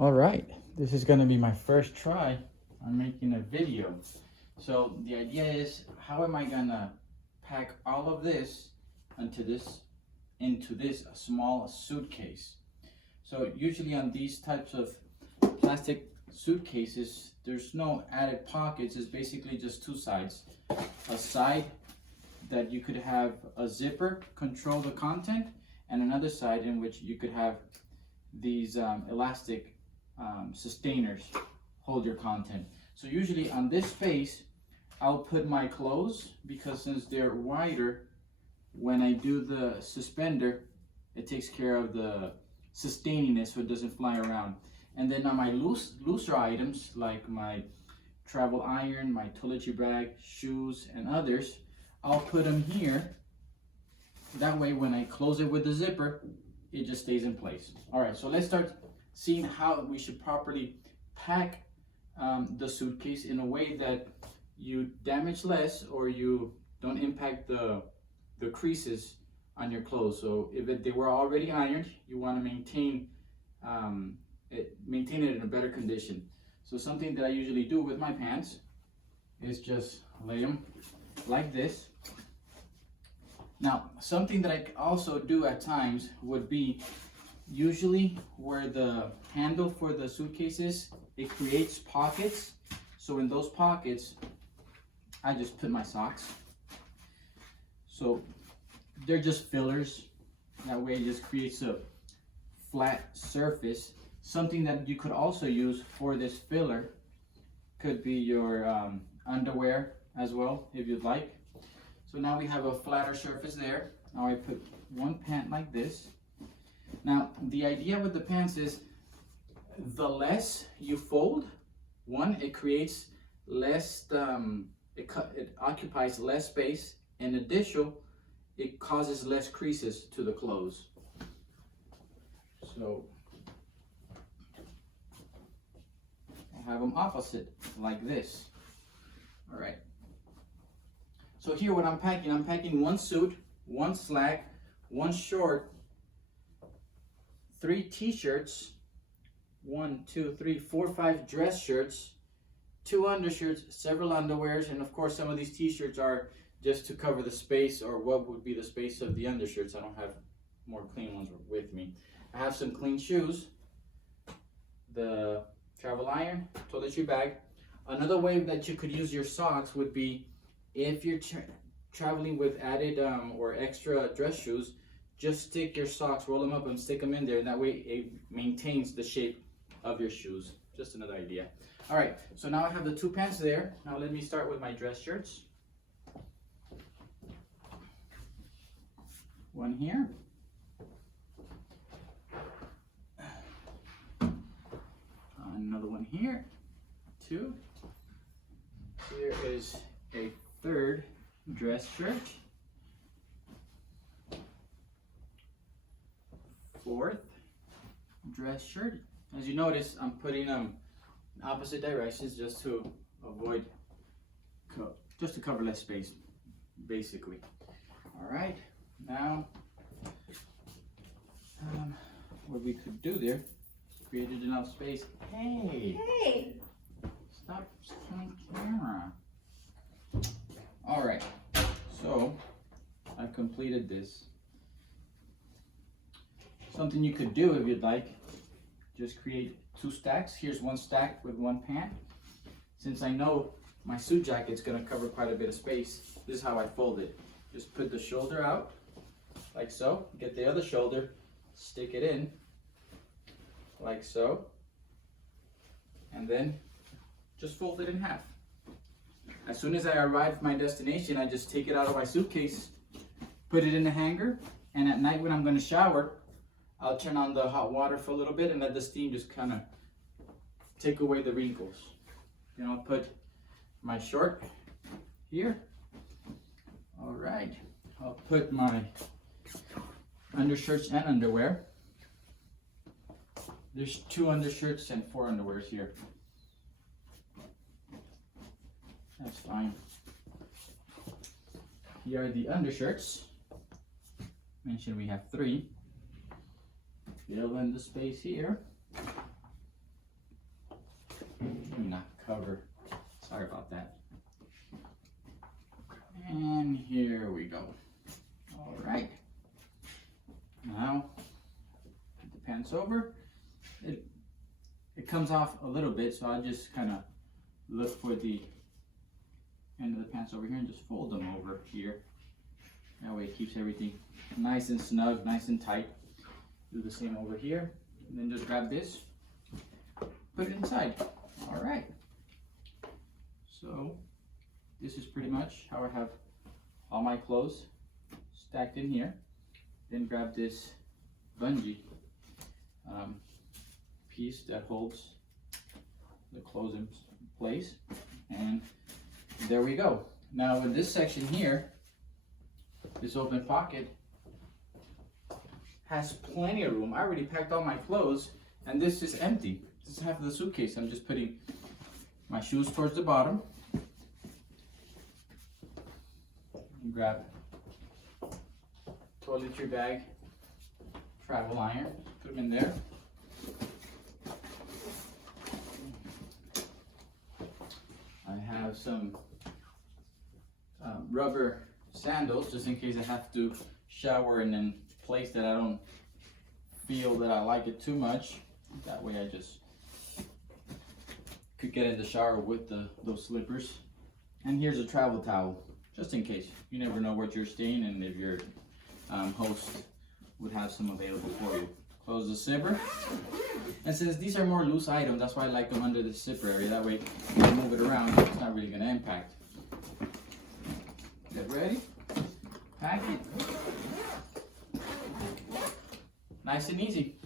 All right, this is gonna be my first try on making a video. So the idea is, how am I gonna pack all of this into this small suitcase? So usually on these types of plastic suitcases, there's no added pockets. It's basically just two sides. A side that you could have a zipper control the content, and another side in which you could have these elastic sustainers hold your content. So usually on this space, I'll put my clothes, because since they're wider, when I do the suspender, it takes care of the sustaining it so it doesn't fly around. And then on my looser items, like my travel iron, my toiletry bag, shoes, and others, I'll put them here. That way when I close it with the zipper, it just stays in place. All right, so let's start seeing how we should properly pack the suitcase in a way that you damage less, or you don't impact the creases on your clothes. So if they were already ironed, you want to maintain it in a better condition. So something that I usually do with my pants is just lay them like this. Now, something that I also do at times would be, usually where the handle for the suitcase is, it creates pockets. So in those pockets, I just put my socks. So they're just fillers. That way it just creates a flat surface. Something that you could also use for this filler could be your underwear as well, if you'd like. So now we have a flatter surface there. Now I put one pant like this. Now the idea with the pants is, the less you fold, one, it creates less, it occupies less space. In addition, it causes less creases to the clothes. So I have them opposite like this. All right. So here what I'm packing one suit, one slack, one short, 3 t-shirts, 1, 2, 3, 4, 5 dress shirts, 2 undershirts, several underwears, and of course some of these t-shirts are just to cover the space, or what would be the space of the undershirts. I don't have more clean ones with me. I have some clean shoes, the travel iron, toiletry bag. Another way that you could use your socks would be, if you're traveling with added or extra dress shoes, just stick your socks, roll them up and stick them in there, and that way it maintains the shape of your shoes. Just another idea. All right, so now I have the 2 pants there. Now let me start with my dress shirts. One here. Another one here. 2. Here is a 3rd dress shirt. 4th dress shirt. As you notice, I'm putting them in opposite directions just to avoid, just to cover less space, basically. All right, now what we could do there, created enough space. Hey, stop on camera. All right, so I completed this. Something you could do if you'd like, just create 2 stacks. Here's 1 stack with 1 pant. Since I know my suit jacket's gonna cover quite a bit of space, this is how I fold it. Just put the shoulder out, like so. Get the other shoulder, stick it in, like so. And then just fold it in half. As soon as I arrive at my destination, I just take it out of my suitcase, put it in the hanger, and at night when I'm gonna shower, I'll turn on the hot water for a little bit and let the steam just kind of take away the wrinkles. Then I'll put my short here. All right, I'll put my undershirts and underwear. There's 2 undershirts and 4 underwears here. That's fine. Here are the undershirts. Mentioned we have 3. Fill in the space here. not cover. Sorry about that. And here we go. All right. Now, put the pants over. It comes off a little bit, so I just kind of look for the end of the pants over here and just fold them over here. That way it keeps everything nice and snug, nice and tight. Do the same over here, and then just grab this, put it inside. All right. So this is pretty much how I have all my clothes stacked in here. Then grab this bungee piece that holds the clothes in place, and there we go. Now with this section here, this open pocket has plenty of room. I already packed all my clothes, and this is empty. This is half of the suitcase. I'm just putting my shoes towards the bottom. Grab toiletry bag, travel iron, put them in there. I have some rubber sandals just in case I have to shower in a place that I don't feel that I like it too much. That way I just could get in the shower with those slippers. And here's a travel towel, just in case. You never know where you're staying and if your host would have some available for you. Close the zipper. And since these are more loose items, that's why I like them under the zipper area. That way, if you move it around, it's not really going to impact. Get ready. Pack it. Nice and easy.